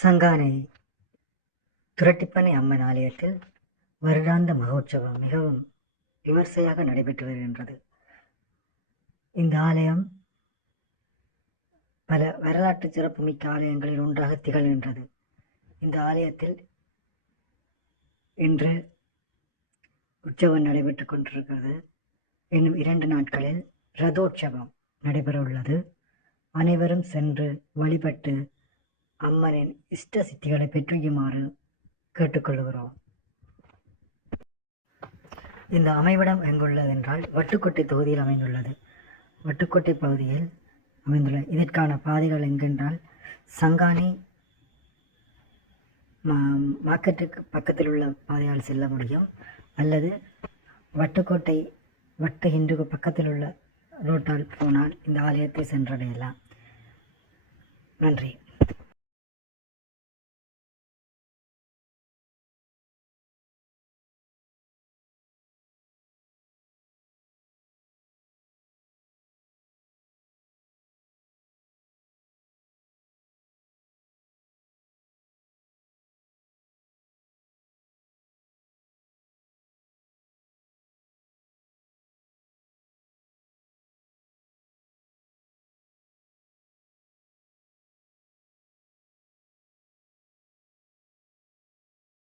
சங்கானை துரட்டிப்பனை அம்மன் ஆலயத்தில் வருடாந்த மகோற்சவம் மிகவும் விமர்சையாக நடைபெற்று வருகின்றது. இந்த ஆலயம் பல வரலாற்று சிறப்புமிக்க ஆலயங்களில் ஒன்றாக திகழ்கின்றது. இந்த ஆலயத்தில் இன்று உற்சவம் நடைபெற்றுக் கொண்டிருக்கிறது. இன்னும் 2 நாட்களில் ரதோற்சவம் நடைபெற உள்ளது. அனைவரும் சென்று வழிபட்டு அம்மனின் இஷ்ட சித்திகளை பெற்றுமாறு கேட்டுக்கொள்கிறோம். இந்த அமைவிடம் எங்குள்ளது என்றால் வட்டுக்கோட்டை தொகுதியில் அமைந்துள்ளது. வட்டுக்கோட்டை பகுதியில் அமைந்துள்ள இதற்கான பாதைகள் எங்கென்றால் சங்கானை மார்க்கெட்டுக்கு பக்கத்தில் உள்ள பாதையால் செல்ல முடியும், அல்லது வட்டுக்கோட்டை வட்டு ஹிந்துக்கு பக்கத்தில் உள்ள ரோட்டால் போனால் இந்த ஆலயத்தை சென்றடையலாம். நன்றி.